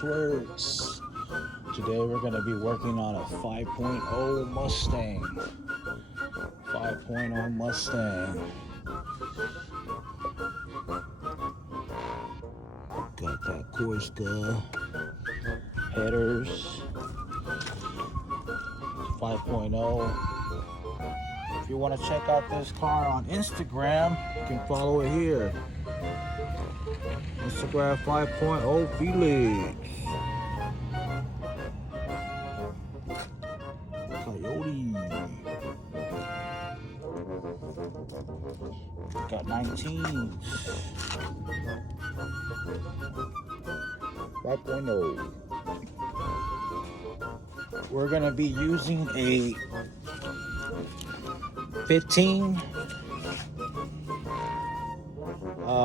Works. Today we're going to be working on a 5.0 Mustang. 5.0 Mustang. Got that Corsica headers. 5.0. If you want to check out this car on Instagram, you can follow it here. Instagram 5.0 Felix. Coyote. Got 19s. 5.0. We're gonna be using a 15.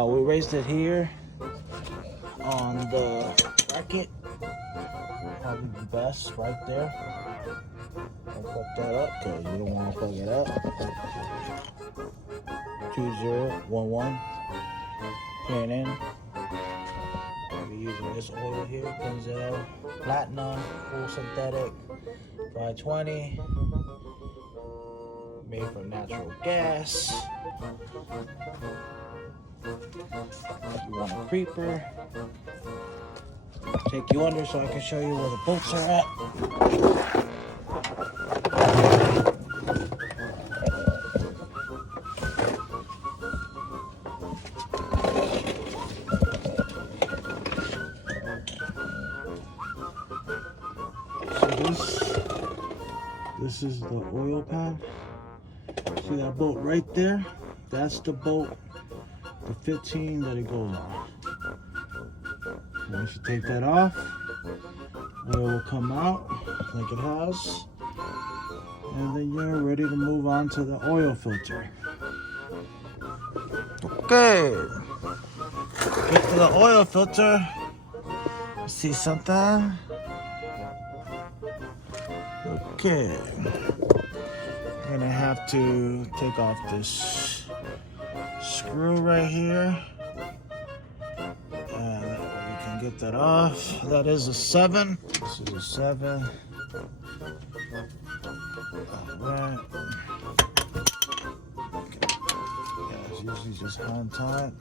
We raised it here on the bracket. Probably the best right there. I'll fuck that up because you don't want to fuck it up. 2011 K&N. We're using this oil here, Denzel Platinum, full synthetic, 520, made from natural gas. If you want a creeper, take you under so I can show you where the bolts are at. This is the oil pan. See that bolt right there? That's the bolt, the 15 that it goes on. Once you take that off, oil will come out like it has, and then you're ready to move on to the oil filter. Okay, get to the oil filter. See something? Okay, I'm gonna have to take off this screw right here, and that way we can get that off. That is a 7. This is a 7. Alright. Okay. Yeah, it's usually just hand tight.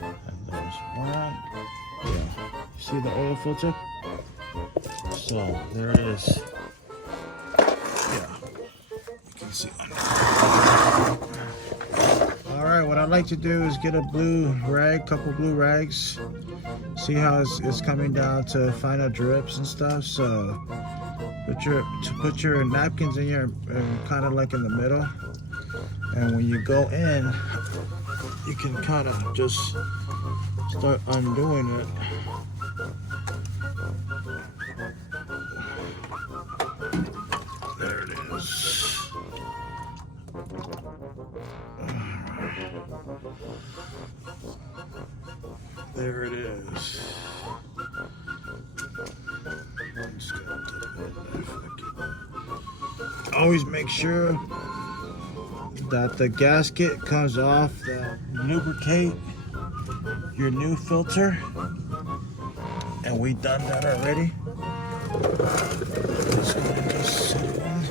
And there's one. Yeah. See the oil filter? So there it is. Yeah. You can see. Alright, what I'd like to do is get a blue rag, couple blue rags. See how it's coming down to find out drips and stuff. So put your napkins in here kind of like in the middle, and when you go in, you can kind of just start undoing it. There it is. There it is. Always make sure that the gasket comes off, that lubricate your new filter, and we done that already. Just gonna just sit on.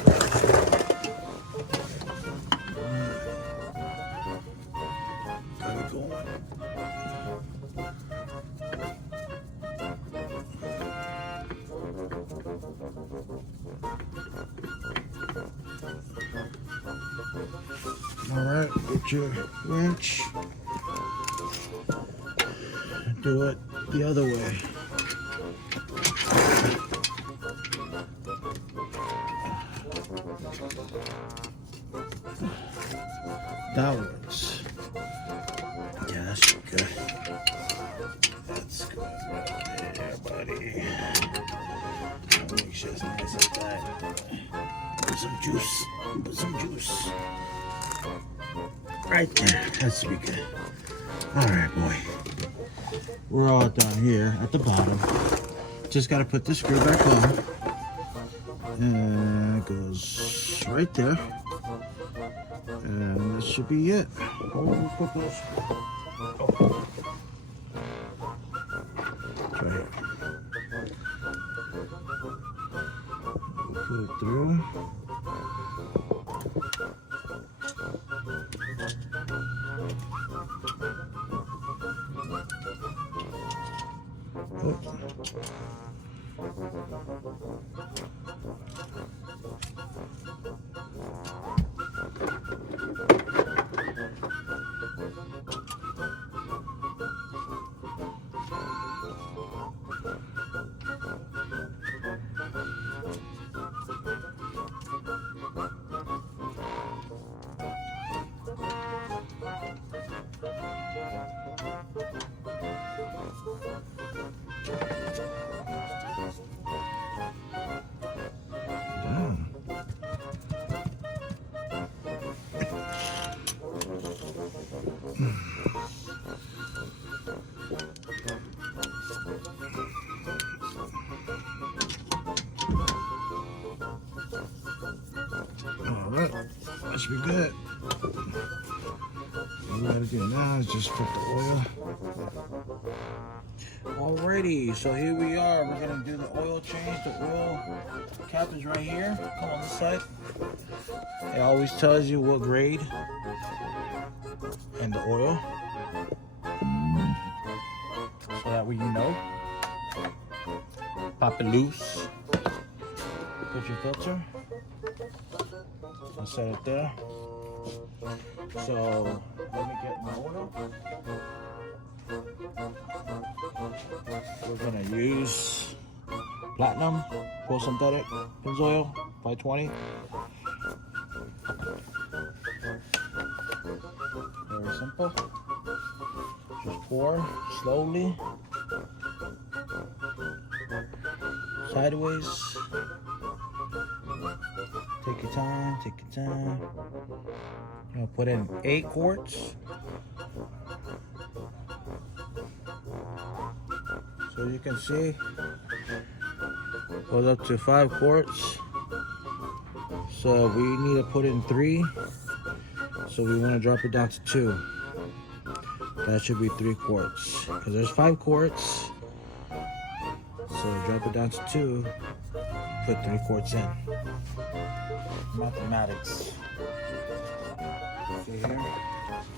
Got it going. Alright, get your wrench. Do it the other way. Downwards. Yeah, that's good. That's good right there, buddy. Make sure it's nice like that. Put some juice. Put some juice. Right there. That should be good. Alright, boy. We're all done here at the bottom. Just got to put the screw back on. And it goes right there. And this should be it. Oh, put this. Oh. Right here. Put it through. Oh. Alright, that should be good. All we gotta do now is just put the oil. Alrighty, so here we are. We're gonna do the oil change. The oil cap is right here. Come on this side. It always tells you what grade and the oil, so that way you know. Pop it loose. Put your filter. I'll set it there. So let me get my oil. We're gonna use platinum full synthetic Pennzoil 520. Very simple. Just pour slowly, sideways. Take your time, take your time. I'm gonna put in 8 quarts. So you can see, goes up to 5 quarts. So we need to put in 3. So we want to drop it down to 2. That should be 3 quarts. Because there's 5 quarts. So drop it down to 2. Put 3 quarts in. Mathematics. See here?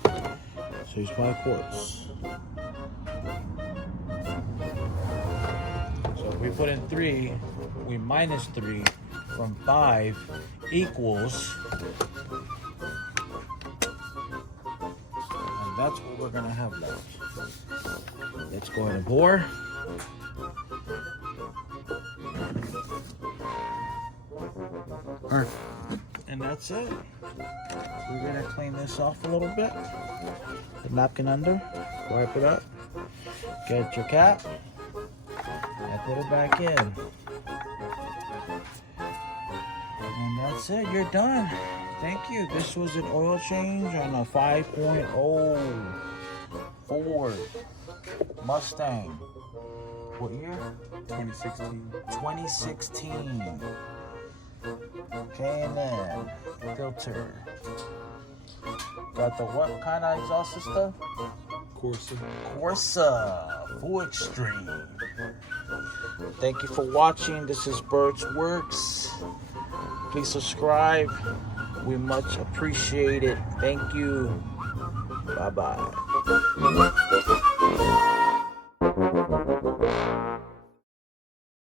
So here's 5 quarts. So if we put in 3, we minus 3 from 5 equals, and that's what we're gonna have left. Let's go ahead and pour. Alright, and that's it. We're gonna clean this off a little bit. The napkin under, wipe it up, get your cap, and put it back in. And that's it, you're done. Thank you. This was an oil change on a 5.0 Ford Mustang. What year? 2016. 2016. K&N filter. Got the what kind of exhaust system? Corsa Full Extreme. Thank you for watching. This is Bert's Works. Please subscribe. We much appreciate it. Thank you. Bye-bye.